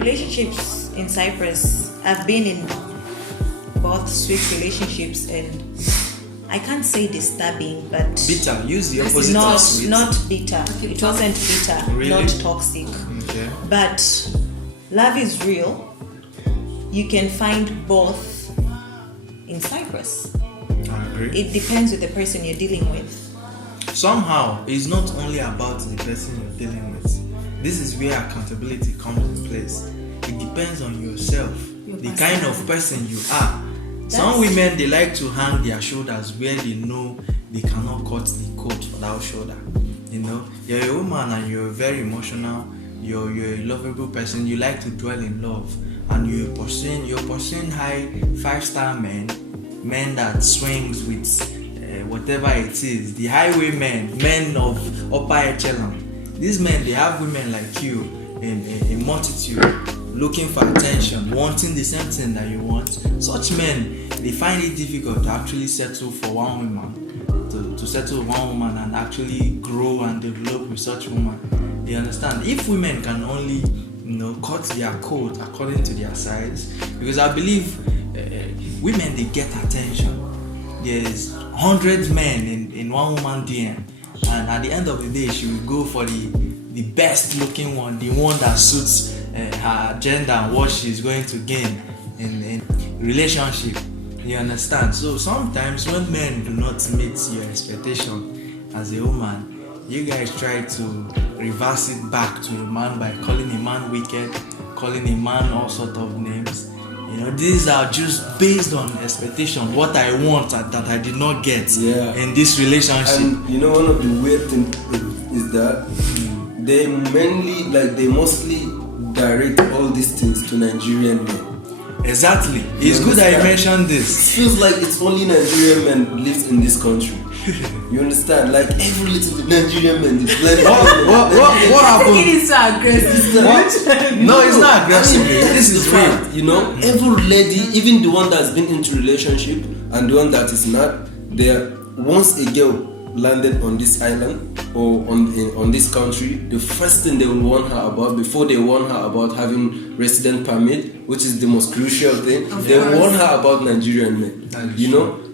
relationships in Cyprus, I've been in both sweet relationships and I can't say disturbing, but bitter. Use the opposite of sweet. Not bitter. It wasn't bitter. Really? Not toxic. Okay. But love is real. You can find both in Cyprus. I agree. It depends with the person you're dealing with. Somehow, it's not only about the person you're dealing with. This is where accountability comes in place. It depends on yourself, the kind of person you are. Some women, they like to hang their shoulders where they know they cannot cut the coat without shoulder. You know, you're a woman and you're very emotional. You're a lovable person. You like to dwell in love, and you're pursuing high 5-star men that swings with whatever it is. The highway men of upper echelon. These men, they have women like you in multitude, looking for attention, wanting the same thing that you want. Such men, they find it difficult to actually settle for one woman, to settle with one woman and actually grow and develop with such woman. You understand? If women can only, cut their coat according to their size, because I believe women, they get attention. There's 100 men in one woman DM, and at the end of the day, she will go for the best looking one, the one that suits her gender and what she's going to gain in relationship. You understand? So sometimes when men do not meet your expectation as a woman, you guys try to reverse it back to a man by calling a man wicked, calling a man all sort of names. These are just based on expectation, what I want that I did not get in this relationship. And one of the weird things is that they mostly direct all these things to Nigerian men. Exactly. It's good that you mentioned this. It feels like it's only Nigerian men lives in this country. You understand? Like every little Nigerian man is like what happened? It is so aggressive. No, it's not aggressive. This is real. Every lady, even the one that's been into relationship and the one that is not, once a girl landed on this island or on this country, the first thing they will warn her about before they warn her about having resident permit, which is the most crucial thing, they warn her about Nigerian men.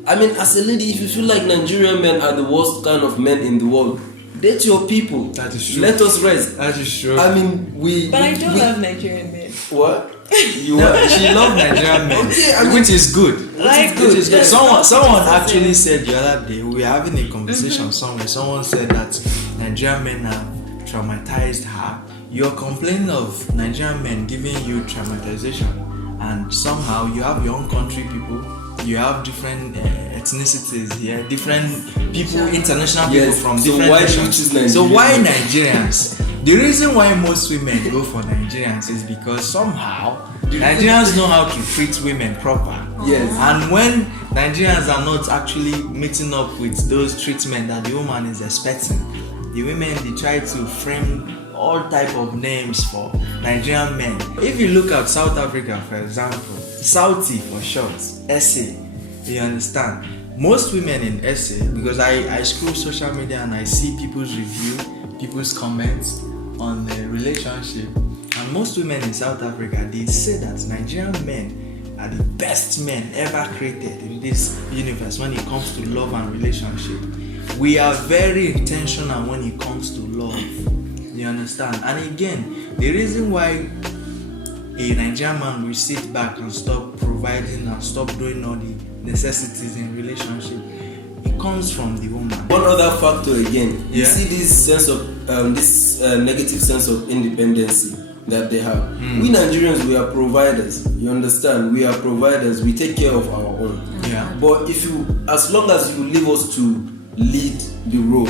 As a lady, if you feel like Nigerian men are the worst kind of men in the world, date your people. That is true. Let us rest. That is true. But I do love Nigerian men. What? She loves Nigerian men, which is good. Which is good. Someone actually said the other day, we were having a conversation somewhere. Someone said that Nigerian men have traumatized her. You're complaining of Nigerian men giving you traumatization, and somehow you have your own country people. You have different ethnicities here, different people, international people from different nations. So why Nigerians? The reason why most women go for Nigerians is because somehow Nigerians know how to treat women proper. Yes. And when Nigerians are not actually meeting up with those treatment that the woman is expecting, the women, they try to frame all type of names for Nigerian men. If you look at South Africa, for example, Southie for short, SA, you understand? Most women in SA, because I scroll social media and I see people's review, people's comments on the relationship, and most women in South Africa, they say that Nigerian men are the best men ever created in this universe when it comes to love and relationship. We are very intentional when it comes to love. You understand? And again, the reason why a Nigerian man will sit back and stop providing and stop doing all the necessities in relationship, it comes from the woman. One other factor again, you see this sense of negative sense of independency that they have. We Nigerians, we are providers. You understand? We are providers. We take care of our own. But as long as you leave us to lead the role,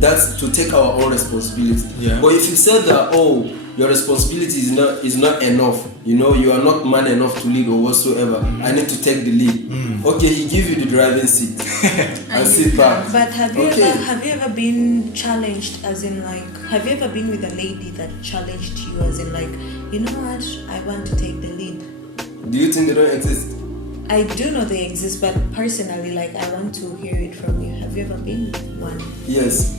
that's to take our own responsibility. But if you said that, your responsibility is not enough, you are not man enough to lead or whatsoever, I need to take the lead. Okay, he give you the driving seat and sit back. But have you ever been challenged, as in have you ever been with a lady that challenged you, as in you know what, I want to take the lead? Do you think they don't exist? I do know they exist, but personally, I want to hear it from you. Have you ever been one? Yes.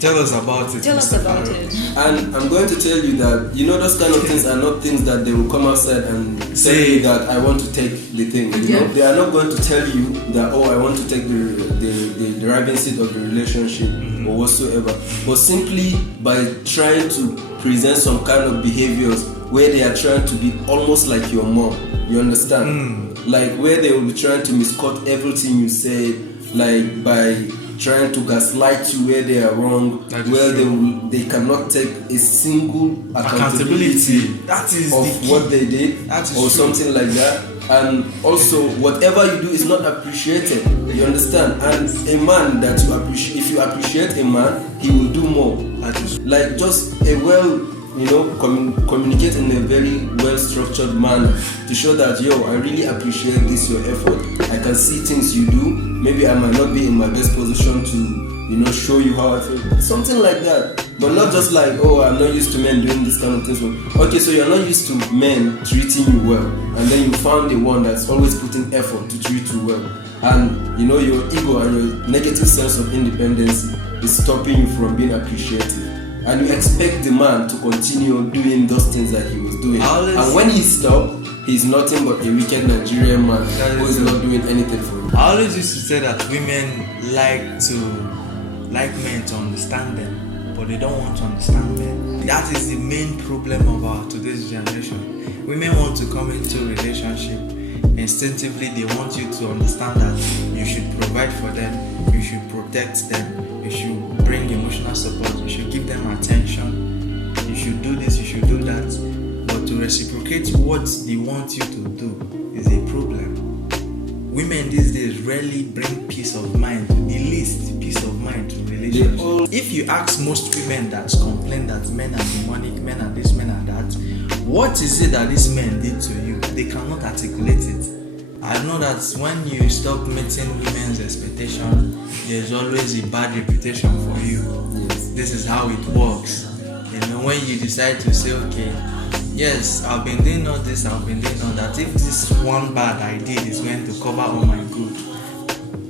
Tell us about it. Tell us Mr. about Farrell. it. And I'm going to tell you that, those kind of things are not things that they will come outside and say you that I want to take the thing. They are not going to tell you that, I want to take the driving seat of the relationship or whatsoever. But simply by trying to present some kind of behaviors where they are trying to be almost like your mom. You understand? Like where they will be trying to misquote everything you say, like by trying to gaslight you where they are wrong, where they cannot take a single accountability that is of what they did or something like that. And also whatever you do is not appreciated. You understand? And a man that you appreciate, if you appreciate a man, he will do more. Like just a communicate in a very well-structured manner to show that I really appreciate this, your effort. I can see things you do. Maybe I might not be in my best position to, show you how I feel. Something like that. But not just like, I'm not used to men doing this kind of things. Okay, so you're not used to men treating you well. And then you found the one that's always putting effort to treat you well. And, your ego and your negative sense of independence is stopping you from being appreciative. And you expect the man to continue doing those things that he was doing. And when he stopped, he's nothing but a wicked Nigerian man who is not doing anything for him. I always used to say that women like men to understand them, but they don't want to understand men. That is the main problem of our today's generation. Women want to come into a relationship. Instinctively, they want you to understand that you should provide for them, you should protect them, you should bring emotional support, you should give them attention, you should do this, you should do that. But to reciprocate what they want you to do is a problem. Women these days rarely bring peace of mind, the least peace of mind to relationships. If you ask most women that complain that men are demonic, men are this, men are that, what is it that these men did to you? They cannot articulate it. I know that when you stop meeting women's expectation, there's always a bad reputation for you. Yes. This is how it works. When you decide to say, okay, yes, I've been doing all this, I've been doing all that. If this one bad I did is going to cover all my good,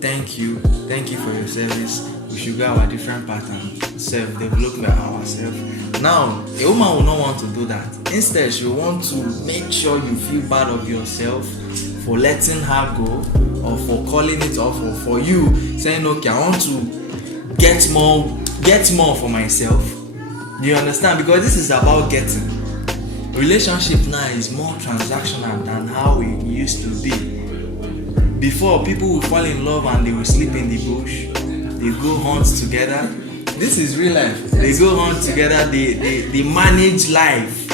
thank you for your service. We should go our different patterns, self-development ourselves. Now, a woman will not want to do that. Instead, she will want to make sure you feel bad of yourself for letting her go, or for calling it off, or for you saying, okay, I want to get more for myself. Do you understand? Because this is about getting. Relationship now is more transactional than how it used to be. Before, people would fall in love and they will sleep in the bush. They go hunt together. This is real life. They go hunt together. They manage life.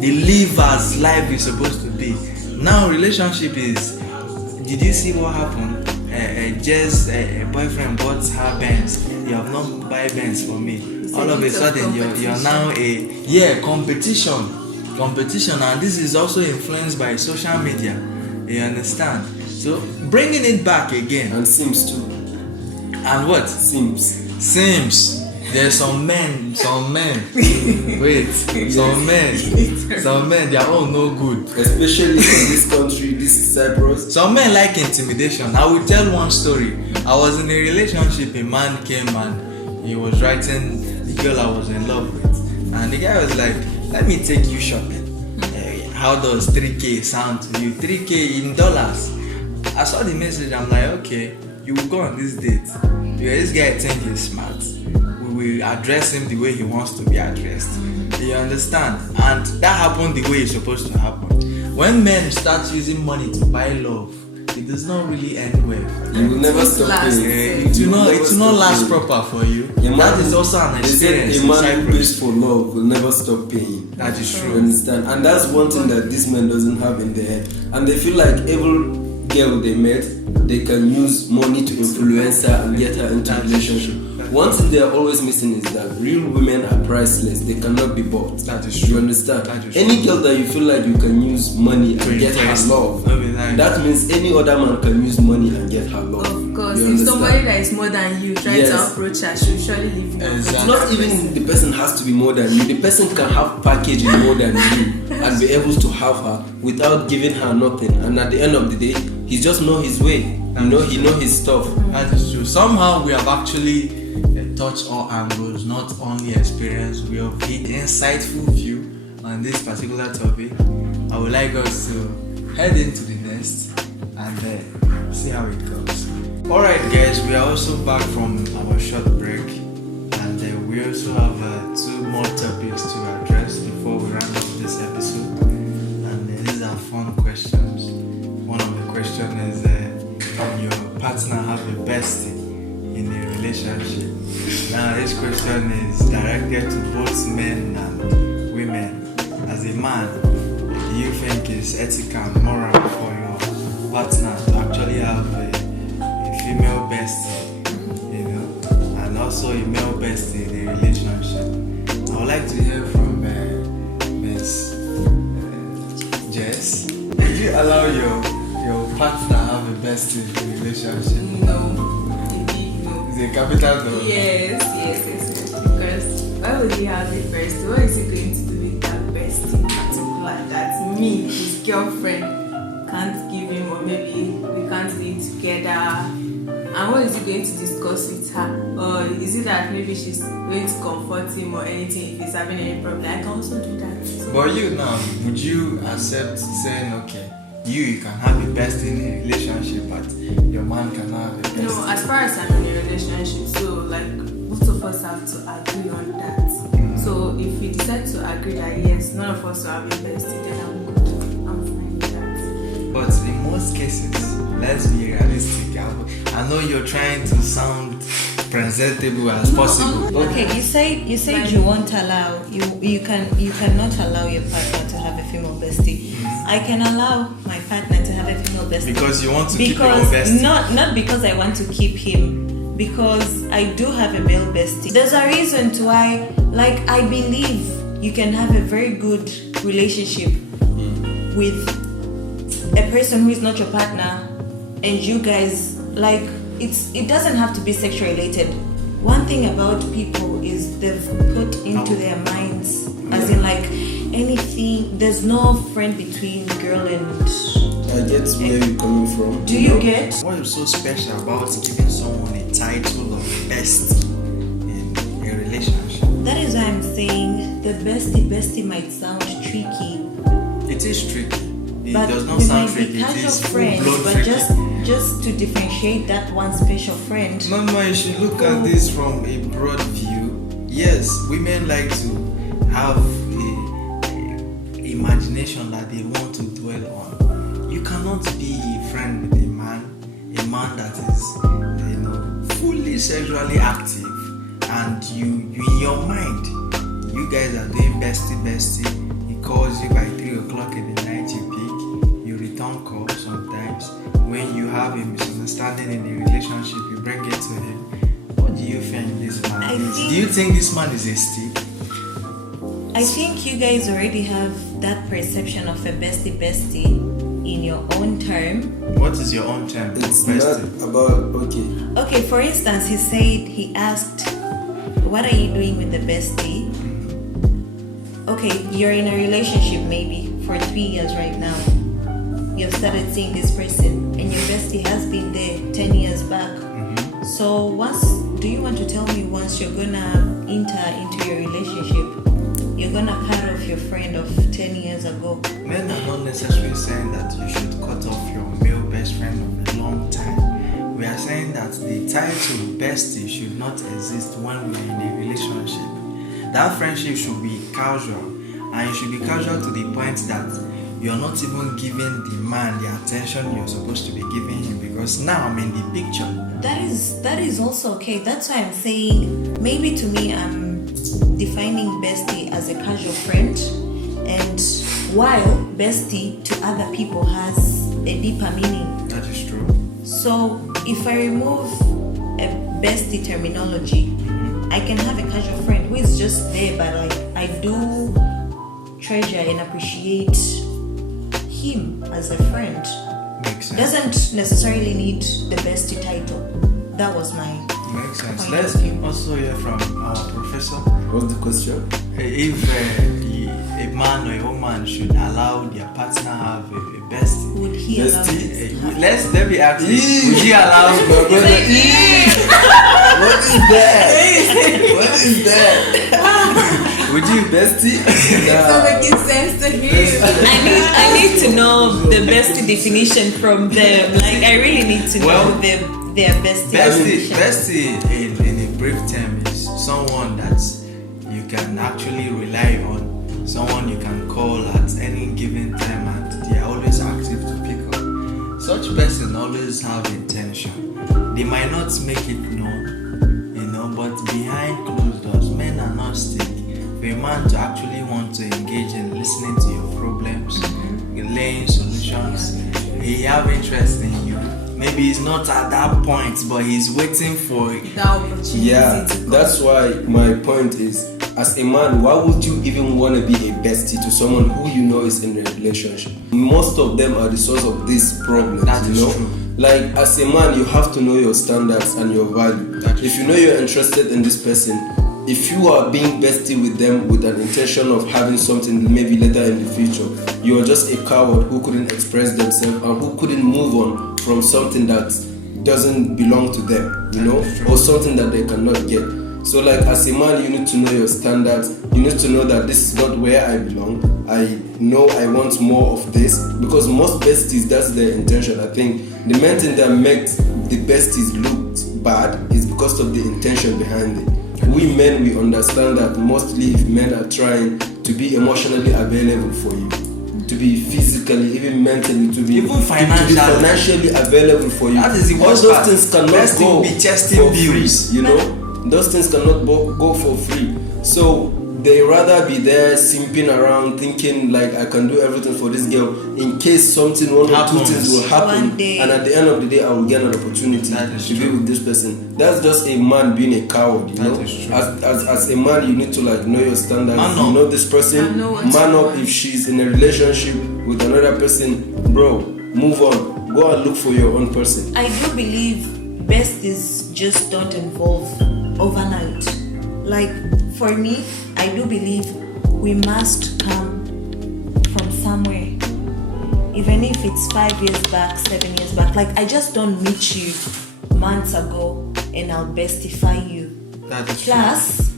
They live as life is supposed to be. Now relationship is. Did you see what happened? A boyfriend bought her Benz. You have not buy Benz for me. All of a sudden you're now competition, and this is also influenced by social media. You understand? So bringing it back again. And Sims too. And what? Sims. There's some men. Wait, some men, they are all no good. Especially in this country, this is Cyprus. Some men like intimidation. I will tell one story. I was in a relationship, a man came and he was writing the girl I was in love with. And the guy was like, let me take you shopping. How does 3K sound to you? 3K in dollars. I saw the message, I'm like, okay, you will go on this date. Because this guy thinks he's smart. We will address him the way he wants to be addressed. You understand? And that happened the way it's supposed to happen. When men start using money to buy love, it does not really end well. You will never stop paying. It will not last proper for you. That is also an experience. A man who pays for love will never stop paying. That is true. You understand? And that's one thing that this man doesn't have in their head. And they feel like every girl they met, they can use money to influence her and get her into a relationship. One thing they are always missing is that real women are priceless. They cannot be bought. That is true. You understand? That is Any true. girl that you feel like you can use money and get her love, that means any other man can use money and get her love. Of course, if somebody that is more than you try to approach her, she will surely leave you. It's not even the person has to be more than you. The person can have packaging more than you and be able to have her without giving her nothing. And at the end of the day, he just know his way. He know his stuff. That is true. Somehow we have actually touch all angles, not only experience. We have hit insightful view on this particular topic. I would like us to head into the next and see how it goes. Alright guys, we are also back from our short break, and we also have 2 more topics to address before we round up this episode. And these are fun questions. One of the questions is, can your partner have a bestie in a relationship? Now this question is directed to both men and women. As a man, do you think it's ethical and moral for your partner to actually have a female bestie, you know, and also a male bestie in a relationship? I would like to hear from Miss Jess. Did you allow your partner have a bestie in a relationship? No. No. Is it a capital no? Yes. Because why would he have it first? What is he going to do with that bestie in particular that me, his girlfriend, can't give him, or maybe we can't be together? And what is he going to discuss with her? Or is it that maybe she's going to comfort him or anything if he's having any problem? I can also do that. So but you now, would you accept saying, okay, you can have a bestie in a relationship, but your man cannot have a bestie? no, as far as I'm in a relationship, so like both of us have to agree on that. So if we decide to agree that yes, none of us will have a bestie, then I'm good. I'm fine with that. But in most cases, let's be realistic. I know you're trying to sound presentable as possible. Okay, you said you won't allow you cannot allow your partner to have a female bestie. I can allow my partner to have a female bestie Because you want to keep your own bestie. Not because I want to keep him, because I do have a male bestie. There's a reason to why, like, I believe you can have a very good relationship with a person who is not your partner, and you guys, like, it doesn't have to be sexual related. One thing about people is they've put into their minds, as in like anything, there's no friend between girl and... I get where you're coming from. Do you get? What is so special about giving someone a title of bestie in a relationship? That is why I'm saying the bestie might sound tricky. It is tricky. It But does not we sound might be tricky. It casual is friends, full-blown but tricky. just to differentiate that one special friend. No, you should look at this from a broad view. Yes, women like to have a imagination that they want to dwell on. You cannot be a friend with a man that is, you know, fully sexually active, and you in your mind, you guys are doing bestie. He calls you by 3 o'clock in the night, you pick, you return call sometimes. When you have a misunderstanding in a relationship, you bring it to him. What do you think this man is? Do you think this man is a stick? I think you guys already have that perception of a bestie in your own term. What is your own term? It's bestie? not about, Okay, for instance, he asked, what are you doing with the bestie? Okay, you're in a relationship maybe for 3 years right now. You've started seeing this person, and your bestie has been there 10 years back. So do you want to tell me once you're gonna enter into your relationship, you're gonna cut off your friend of 10 years ago? Men are not necessarily saying that you should cut off your male best friend of a long time. We are saying that the title bestie should not exist when we're in a relationship. That friendship should be casual, and it should be casual to the point that you're not even giving the man the attention you're supposed to be giving him, because now I'm in the picture. That is also okay. That's why I'm saying, maybe to me, I'm defining bestie as a casual friend, and while bestie to other people has a deeper meaning. That is true. So if I remove a bestie terminology, I can have a casual friend who is just there, but like I do treasure and appreciate him as a friend. Makes sense. Doesn't necessarily need the bestie title. That was my Makes sense. point Let's of view. also hear from our professor. what's the question? If a man or a woman should allow their partner have a bestie? Would he allow Bestie? it? Let me ask you. Would he allow My brother? What is that? What is that? Would you? Bestie? It's not Nah. making sense to him. I need to know the best definition from them. Like, I really need to Well, know their best definition. Bestie in a brief term is someone that you can actually rely on, someone you can call at any given time and they are always active to pick up. Such person always have intention. They might not make it known, but behind closed doors, men are not stick. For a man to actually want to engage in listening to your problems, laying solutions, he have interest in you. Maybe he's not at that point, but he's waiting for it. That opportunity Yeah, to come. that's why my point is, as a man, why would you even want to be a bestie to someone who you know is in a relationship? Most of them are the source of this problem. That is know? true. Like, as a man, you have to know your standards and your value. That is If you know you're interested in this person, if you are being bestie with them with an intention of having something maybe later in the future, you are just a coward who couldn't express themselves and who couldn't move on from something that doesn't belong to them, or something that they cannot get. So, like, as a man, you need to know your standards. You need to know that this is not where I belong. I know I want more of this, because most besties, that's their intention. I think the main thing that makes the besties look bad is because of the intention behind it. We men, we understand that mostly if men are trying to be emotionally available for you, to be physically, even mentally, to be Even financially available for you. That is the All worst those part. things cannot Bestie go will be chesting for bills. free, Those things cannot go for free. So they rather be there simping around, thinking like, I can do everything for this girl in case something, one or two Happens. things will happen, One day. and at the end of the day, I will get an opportunity That is to be true. with this person. That's just a man being a coward, That is true. As a man, you need to know your standards. Man You up. know this person. And know what Man you up. want. If she's in a relationship with another person, bro, move on. Go and look for your own person. I do believe besties just don't evolve overnight. Like, for me, I do believe we must come from somewhere. Even if it's 5 years back, 7 years back. Like, I just don't meet you months ago and I'll bestify you. That is true. Plus,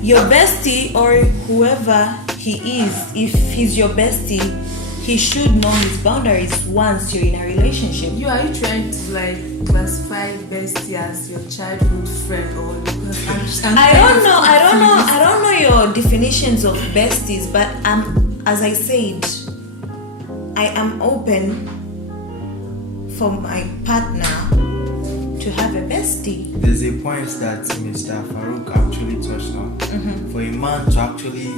your bestie or whoever he is, if he's your bestie, he should know his boundaries once you're in a relationship. Are you trying to classify bestie as your childhood friend, or because I don't know your definitions of besties, but as I said, I am open for my partner to have a bestie. There's a point that Mr. Farouk actually touched on. For a man to actually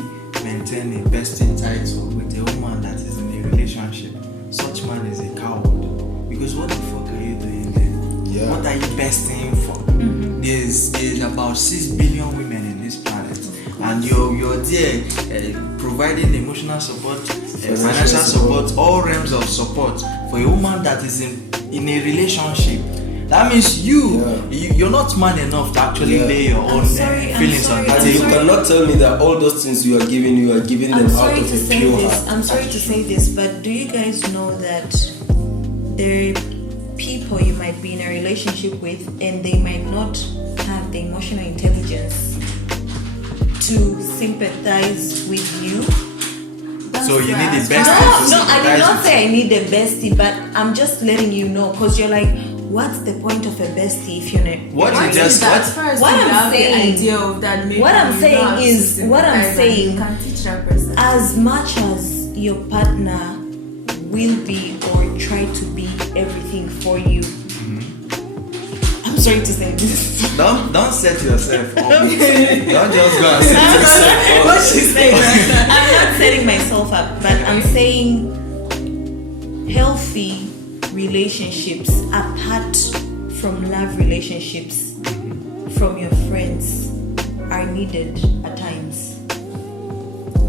maintain a bestie title with a woman that is in a relationship, such man is a coward. Because what the fuck are you doing there? Yeah. What are you besting for? There's about 6 billion women in this planet, and you're there providing emotional support, financial support, all realms of support for a woman that is in a relationship. That means you're not man enough to actually lay your own feelings on the And you table. cannot tell me that all those things you are giving them I'm out sorry of to a say pure this. heart. I'm sorry to say this, but do you guys know that there are people you might be in a relationship with and they might not have the emotional intelligence to sympathize with you? So you need the bestie. No, I did not say I need a bestie, but I'm just letting you know, because you're like, what's the point of a bestie if you're not? What I'm saying is, can teach that person. As much as your partner will be or try to be everything for you, I'm sorry to say this. Don't set yourself up. Don't just go and set yourself up. What she said. I'm not setting myself up, but I'm saying healthy relationships apart from love relationships from your friends are needed at times.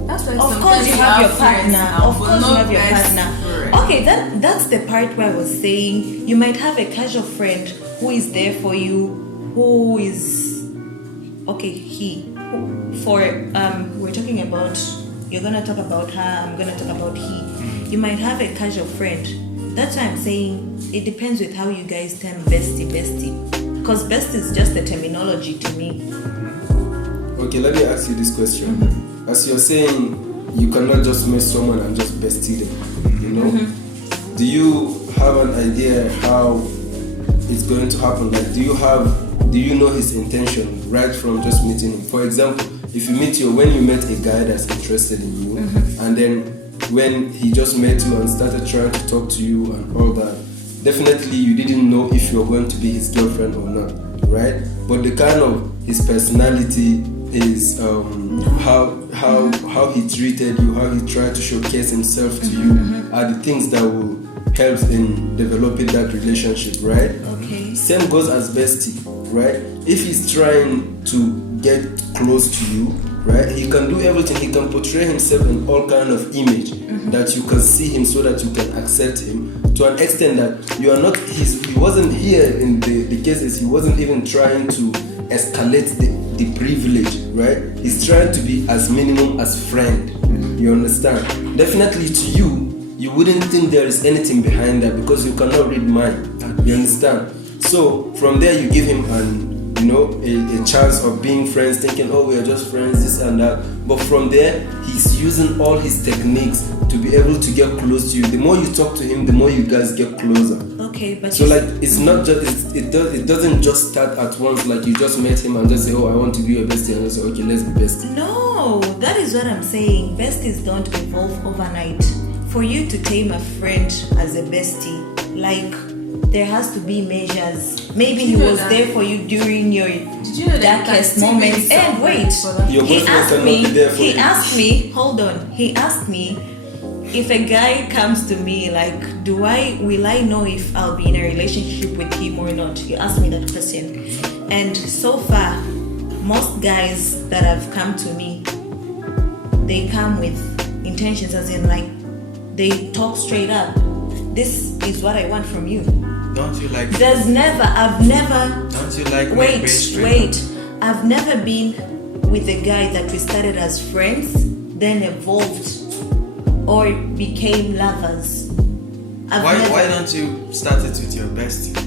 That's why Of course you have your partner. Of course you have your partner. Friend. Okay, that's the part where I was saying you might have a casual friend who is there for you, who is we're talking about You're gonna talk about her, I'm gonna talk about he. You might have a casual friend. That's why I'm saying it depends with how you guys term bestie. Because bestie is just a terminology to me. Okay, let me ask you this question. As you're saying, you cannot just meet someone and just bestie them, you know? Do you have an idea how it's going to happen? Like, do you know his intention right from just meeting him? For example, if when you met a guy that's interested in you, and then when he just met you and started trying to talk to you and all that, definitely you didn't know if you're going to be his girlfriend or not, right? But the kind of his personality, his how he treated you, how he tried to showcase himself to you, are the things that will help in developing that relationship, right? Okay. Same goes as bestie, right? If he's trying to get close to you, right, he can do everything. He can portray himself in all kind of image that you can see him, so that you can accept him to an extent that you are not. He wasn't here in the cases. He wasn't even trying to escalate the privilege, right? He's trying to be as minimum as friend. You understand? Definitely to you wouldn't think there is anything behind that because you cannot read mind. You understand? So from there you give him a chance of being friends, thinking, oh, we are just friends, this and that. But from there, he's using all his techniques to be able to get close to you. The more you talk to him, the more you guys get closer. Okay, but so like it's not just it doesn't just start at once. Like you just met him and just say, oh, I want to be your bestie, and just say, okay, let's be bestie. No, that is what I'm saying. Besties don't evolve overnight. For you to tame a friend as a bestie, like, there has to be measures. Maybe he was there for you during your darkest moments. And wait, he asked me, hold on, he asked me if a guy comes to me, like, will I know if I'll be in a relationship with him or not? He asked me that question. And so far, most guys that have come to me, they come with intentions, as in, like, they talk straight up. This is what I want from you. Don't you like? I've never. Don't you like? Wait. I've never been with a guy that we started as friends, then evolved or became lovers. Why don't you start it with your bestie?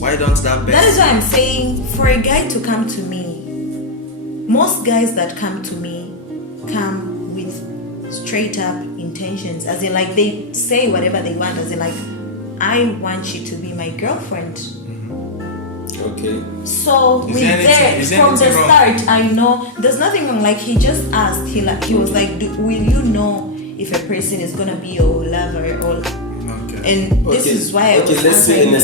Why don't that bestie? That is why I'm saying, for a guy to come to me, most guys that come to me come with straight up intentions, as in, like, they say whatever they want, as in, like, I want you to be my girlfriend. Okay. So from the start, I know there's nothing wrong. Like, he just asked. He was like, will you know if a person is gonna be your lover or? Okay. And this is why. Let's say in a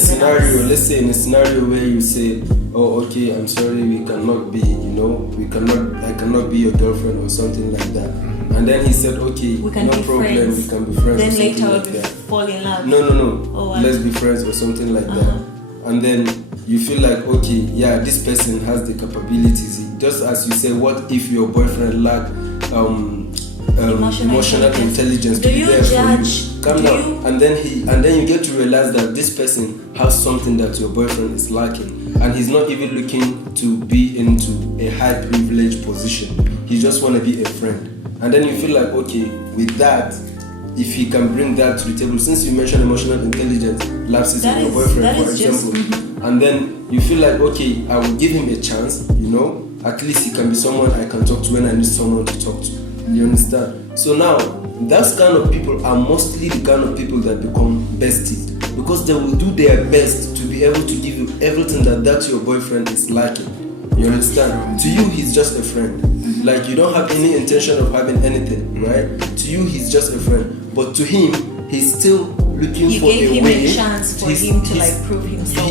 scenario where you say, oh, okay, I'm sorry, we cannot be. I cannot be your girlfriend or something like that. And then he said, okay, no problem, friends. We can be friends. Then later like we fall in love. No. Oh, let's be friends or something like that. And then you feel like, okay, yeah, this person has the capabilities. Just as you say, what if your boyfriend lacked emotional intelligence to be there for you? Calm down. And then you get to realize that this person has something that your boyfriend is lacking, and he's not even looking to be into a high privileged position. He just want to be a friend. And then you feel like, okay, with that, if he can bring that to the table, since you mentioned emotional intelligence, lapses in your boyfriend, for example, and then you feel like, okay, I will give him a chance, at least he can be someone I can talk to when I need someone to talk to. You understand? So now, that kind of people are mostly the kind of people that become besties, because they will do their best to be able to give you everything that your boyfriend is lacking. You understand? To you, he's just a friend. Like, you don't have any intention of having anything, right? To you, he's just a friend. But to him, he's still looking for a way. You gave him a chance for him to, like, prove himself.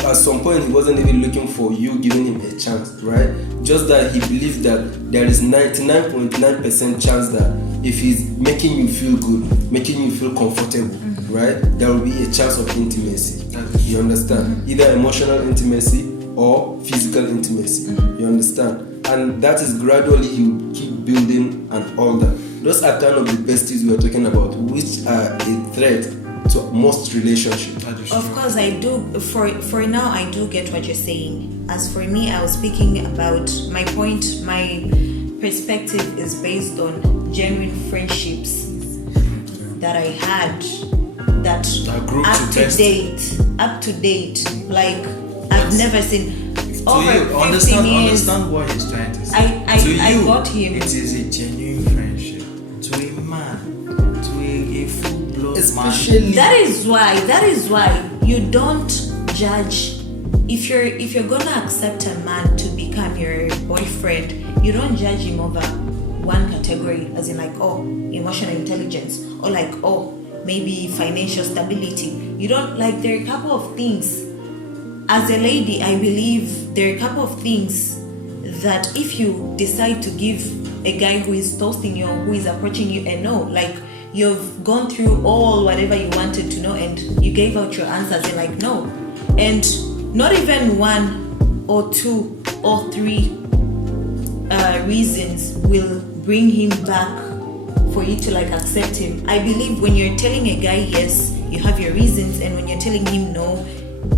At some point, he wasn't even looking for you giving him a chance, right? Just that he believes that there is 99.9% chance that if he's making you feel good, making you feel comfortable, right, there will be a chance of intimacy. You understand? Either emotional intimacy or physical intimacy. You understand? And that is gradually he will keep building and all that. Those are kind of the besties we are talking about, which are a threat to most relationships. Of course, I do. For now, I do get what you're saying. As for me, I was speaking about my point. My perspective is based on genuine friendships that I had that grew up to date. Like I've never seen over 15 years. Understand what he's trying to say. I got him. It is a genuine friendship. To a man, to a full-blown Especially man. That is why you don't judge. If you're gonna accept a man to become your boyfriend, you don't judge him over one category, as in like, oh, emotional intelligence, or like, oh, maybe financial stability. You don't, like, there are a couple of things. As a lady, I believe there are a couple of things that if you decide to give a guy who is toasting you or who is approaching you a no, like you've gone through all whatever you wanted to know and you gave out your answers and like no, and not even one or two or three reasons will bring him back for you to like accept him. I believe when you're telling a guy yes, you have your reasons, and when you're telling him no,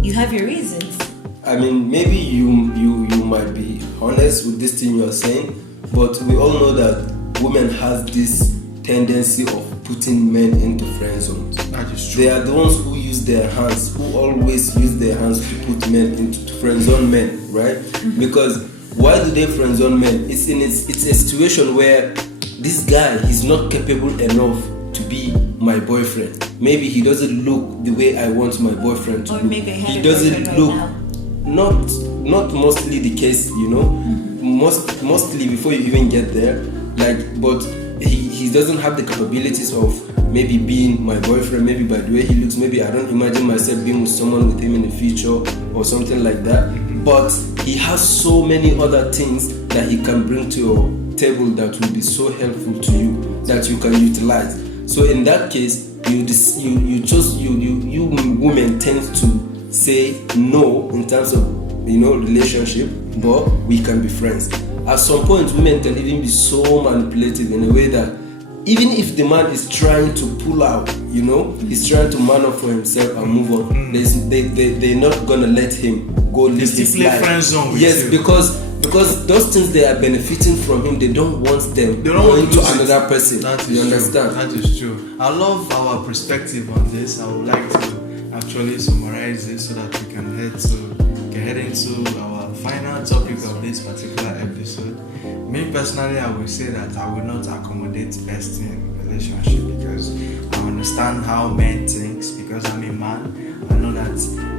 you have your reasons. I mean, maybe you might be honest with this thing you're saying, but we all know that women have this tendency of putting men into friend zones. That is true. They are the ones who use their hands, who always use their hands to put men into friend zone men, right? Mm-hmm. Because why do they friend zone men? It's a situation where this guy is not capable enough to be my boyfriend. Maybe he doesn't look the way I want my boyfriend to or look. Maybe He doesn't look. Not mostly the case, you know. Mm-hmm. Mostly before you even get there, like, but he doesn't have the capabilities of maybe being my boyfriend. Maybe by the way he looks, maybe I don't imagine myself being with someone with him in the future or something like that. Mm-hmm. But he has so many other things that he can bring to your table that will be so helpful to you that you can utilize. So in that case, you women tend to say no in terms of, you know, relationship, but we can be friends. At some point, women can even be so manipulative in a way that even if the man is trying to pull out, you know, he's trying to man up for himself and move on, they're not gonna let him go live his life. Friend zone with yes, you. because those things they are benefiting from him, they don't want them going to another person. You understand? That is true. I love our perspective on this. I would like to actually summarize this so that we can head into our final topic of this particular episode. Me personally, I will say that I will not accommodate bestie in a relationship because I understand how men think. Because I'm a man, I know that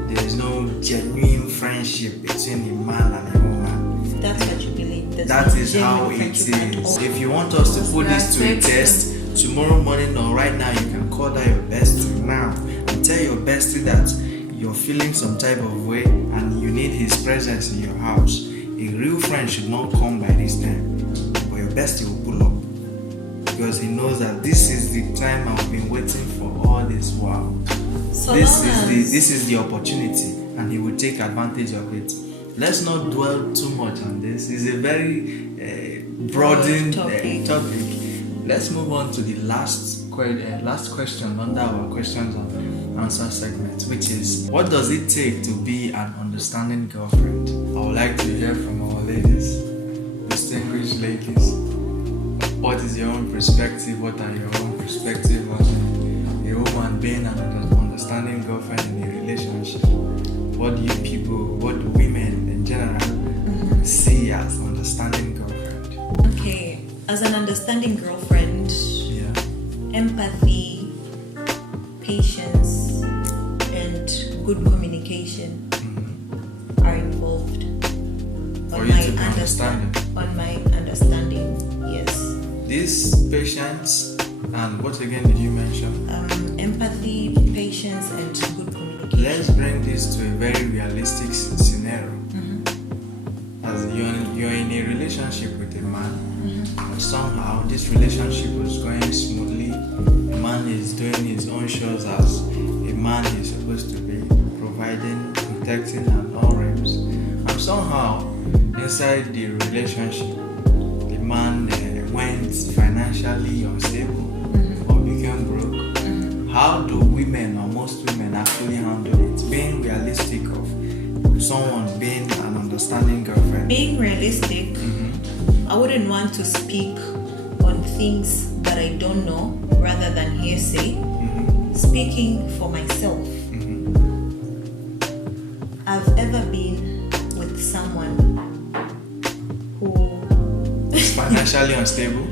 there is no genuine friendship between a man and a woman. That's what you believe. That is how it is. If you want us to put this to a test tomorrow morning or right now, you can call that your bestie now and tell your bestie that you're feeling some type of way and you need his presence in your house. A real friend should not come by this time, but your bestie will pull up because he knows that this is the time I've been waiting for all this while. So this is the opportunity, and he will take advantage of it. Let's not dwell too much on this. It's a very broadened topic. Let's move on to the last question under our questions and answer segment, which is, what does it take to be an understanding girlfriend? I would like to hear from our ladies, distinguished ladies. What is your own perspective? What are your own perspective on a woman being an understanding girlfriend in a relationship? What do women in general see as understanding girlfriend? Okay, as an understanding girlfriend, empathy, patience, and good communication are involved. For you to be understanding. On my understanding, yes. This patience and what again did you mention? Empathy, patience, and good communication. Let's bring this to a very realistic scenario. As you're in a relationship with a man, but somehow this relationship was going smoothly. A man is doing his own chores as a man is supposed to be, providing, protecting, and all realms. And somehow, inside the relationship, the man went financially unstable or became broke. How do women or most women actually handle it? Being realistic of someone being an understanding girlfriend. Being realistic, I wouldn't want to speak on things that I don't know rather than hearsay. Speaking for myself, I've ever been with someone who Financially unstable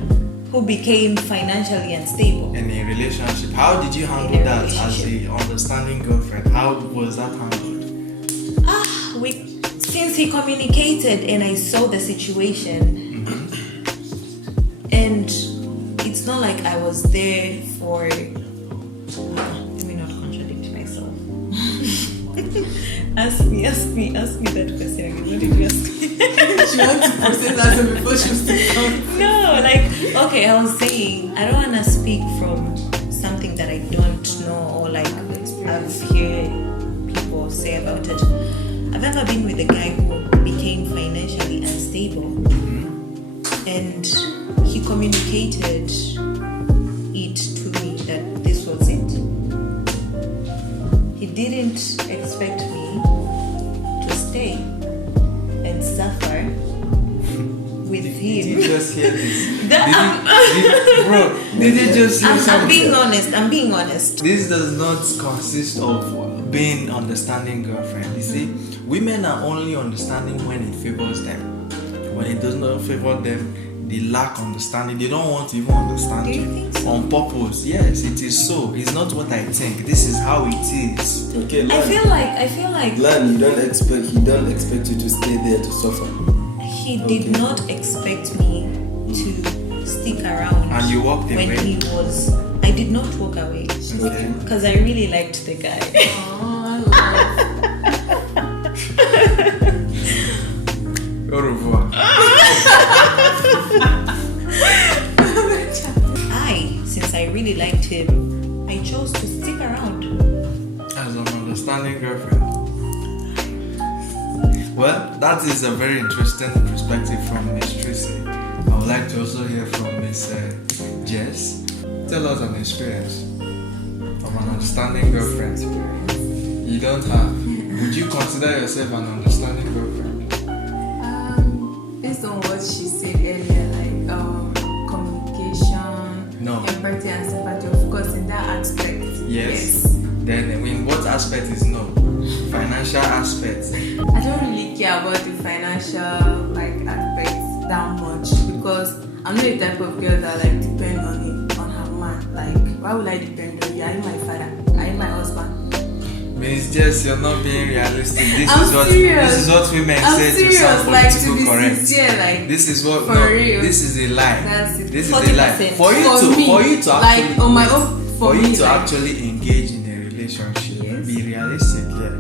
who became financially unstable. in a relationship. How did you handle In a that as relationship. a understanding girlfriend? How was that handled? Since he communicated and I saw the situation, and it's not like I was there for. Let me not contradict myself. Ask me that question again. What did you ask me? She wants to process that before she sits down. No, like, okay, I was saying, I don't want to speak from something that I don't know or like I've heard people say about it. I've ever been with a guy who became financially unstable, and he communicated it to me that this was it. He didn't expect me to stay and suffer with Did you him. just hear this? That- Did you just hear I'm something? being honest. This does not consist of being understanding girlfriend. You see, women are only understanding when it favors them. When it does not favor them, they lack understanding. They don't want to even understand Do you think so? on purpose. Yes, it is so. It's not what I think. This is how it is. Okay, I Lan, feel like Lan, he don't expect you to stay there to suffer. he did not expect me to stick around. And you walked when away. he was. I did not walk away Okay. because I really liked the guy. Au revoir. Since I really liked him, I chose to stick around. As an understanding girlfriend. Well, that is a very interesting perspective from Miss Tracy. I would like to also hear from Miss Jess. Tell us an experience of an understanding girlfriend. You don't have. Would you consider yourself an understanding girlfriend? Based on what she said earlier, like communication, No. empathy and sympathy, of course, in that aspect. Yes. Then in what aspect is no? Financial aspect. I don't really care about the financial like aspects that much because I'm not the type of girl that like depend on her man. Like, why would I depend on you? Are you my father? Are you my husband? Miss Jess, you're not being realistic. This I'm is what serious. this is what women I'm say to serious, sound like to political be correct. sincere, like This is what for no, real. this is a lie. That's it. This is a 40%. lie. For you to like actually on my own for you me, to like, actually engage in a relationship, Yes. be realistic here.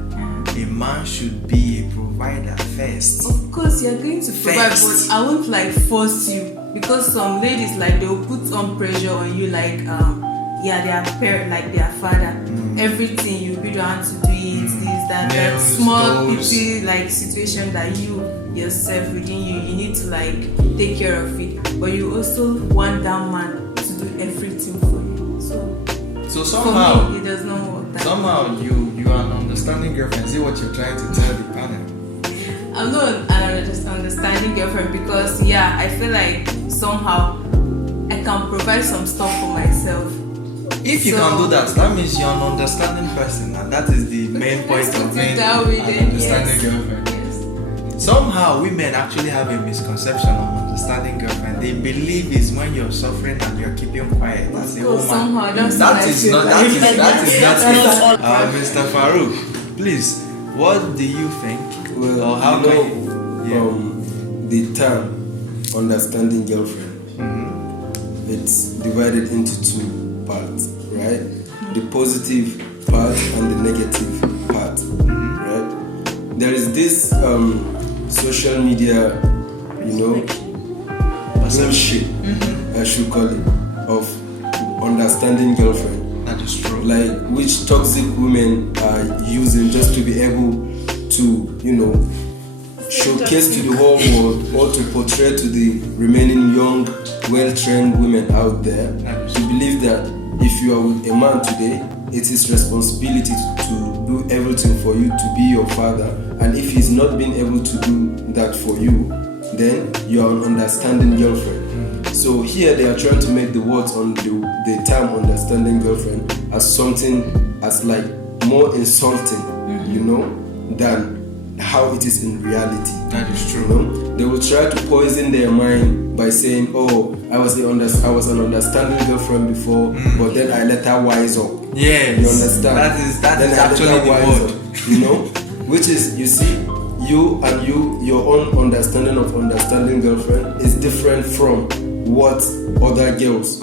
A man should be a provider first. of course you're going to provide, First. but I won't like force you because some ladies like they'll put on pressure on you like their parent, like their father. Everything you be the one to do it, this, that, Nails, small toes. petty like situation that you yourself within you need to like take care of it. But you also want that man to do everything for you. So For somehow me, it does not work that way. somehow you are an understanding girlfriend. See what you're trying to tell the panel. I'm not an understanding girlfriend because I feel like somehow I can provide some stuff for myself. If you So- can do that, that means you're an understanding person, and that is the main point Let's of put being it that way an then, understanding yes. girlfriend. Yes. Somehow women actually have a misconception of understanding girlfriend. They believe it's when you're suffering and you're keeping quiet as a Of course, woman. somehow, that's That what I is feel not like. that is not That's it. all. Mr. Farouk, please, what do you think? Well, or how you know, can you? the term understanding girlfriend, it's divided into two parts, right? The positive part and the negative part, right? There is this social media, bullshit, I should call it, of understanding girlfriend. That is true. Like which toxic women are using just to be able to, showcase to the whole world or to portray to the remaining young, well-trained women out there to believe that if you are with a man today, it's his responsibility to do everything for you, to be your father, and if he's not being able to do that for you, then you are an understanding girlfriend. So here they are trying to make the words on the term understanding girlfriend as something as like more insulting, than how it is in reality. That is true. They will try to poison their mind by saying, "Oh, I was an understanding girlfriend before, but then I let her wise up." Yes, you understand? That is actually the word. Which is, you see, your own understanding of understanding girlfriend is different from what other girls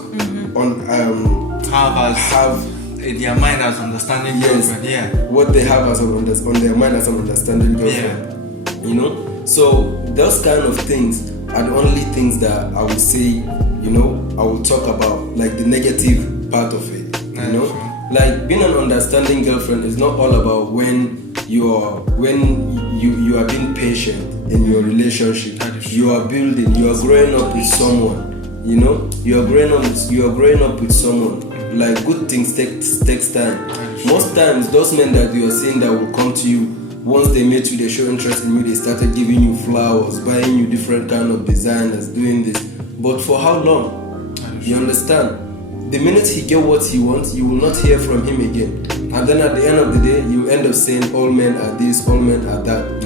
have in their mind as understanding girlfriend. Yeah, what they have on their mind as an understanding girlfriend. So those kind of things are the only things that I would say, I will talk about, like the negative part of it. Like being an understanding girlfriend is not all about when you are being patient in your relationship. You are building, you are growing up with someone. You are growing up with someone. Like good things takes time. Most times those men that you are seeing that will come to you, once they met you, they show interest in you, they started giving you flowers, buying you different kind of designers, doing this. But for how long? You understand? The minute he get what he wants, you will not hear from him again. And then at the end of the day, you end up saying all men are this, all men are that,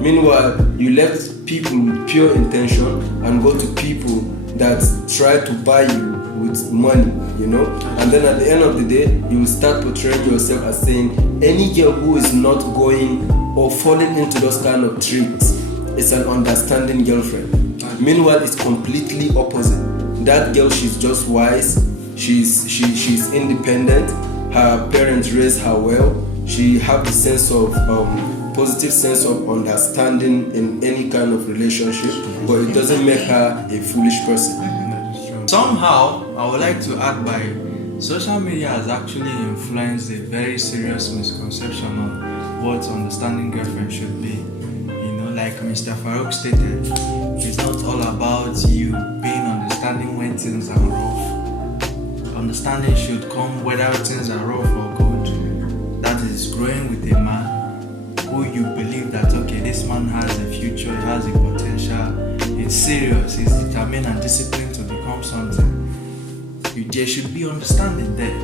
Meanwhile, you left people with pure intention and go to people that try to buy you with money, And then at the end of the day, you will start portraying yourself as saying any girl who is not going or falling into those kind of tricks is an understanding girlfriend. Meanwhile, it's completely opposite. That girl, she's just wise. She's independent. Her parents raised her well. She have the sense of positive sense of understanding in any kind of relationship, but it doesn't make her a foolish person. Somehow, I would like to add by social media has actually influenced a very serious misconception of what understanding girlfriend should be. Like Mr. Farouk stated, it's not all about you being understanding when things are rough. Understanding should come whether things are rough or good. That is growing with a man who you believe that, okay, this man has a future, he has a potential, he's serious, he's determined and disciplined to become something. There should be understanding there.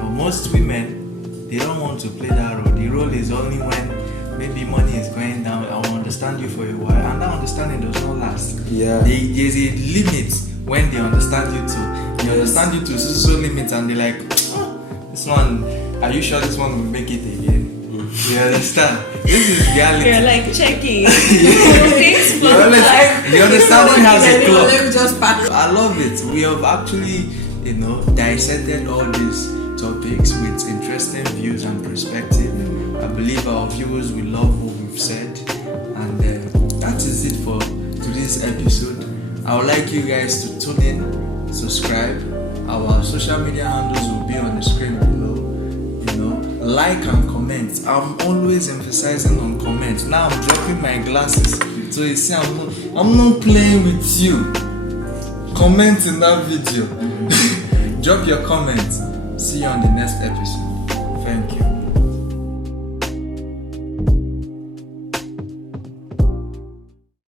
But most women, they don't want to play that role. The role is only when maybe money is going down, I will understand you for a while, and that understanding does not last. Yeah. There's a limit when they understand you to. They understand you to so limit, and they're like, this one, are you sure this one will make it again? You understand? This is reality. You're like checking. The understanding has a clock. I love it. We have actually, dissected all these topics with interesting views and perspective. I believe our viewers will love what we've said, and that is it for today's episode. I would like you guys to tune in, subscribe. Our social media handles will be on the screen below. Like and comment. I'm always emphasizing on comment. Now I'm dropping my glasses, so you see I'm not playing with you. Comment in that video. Drop your comments. See you on the next episode. Thank you.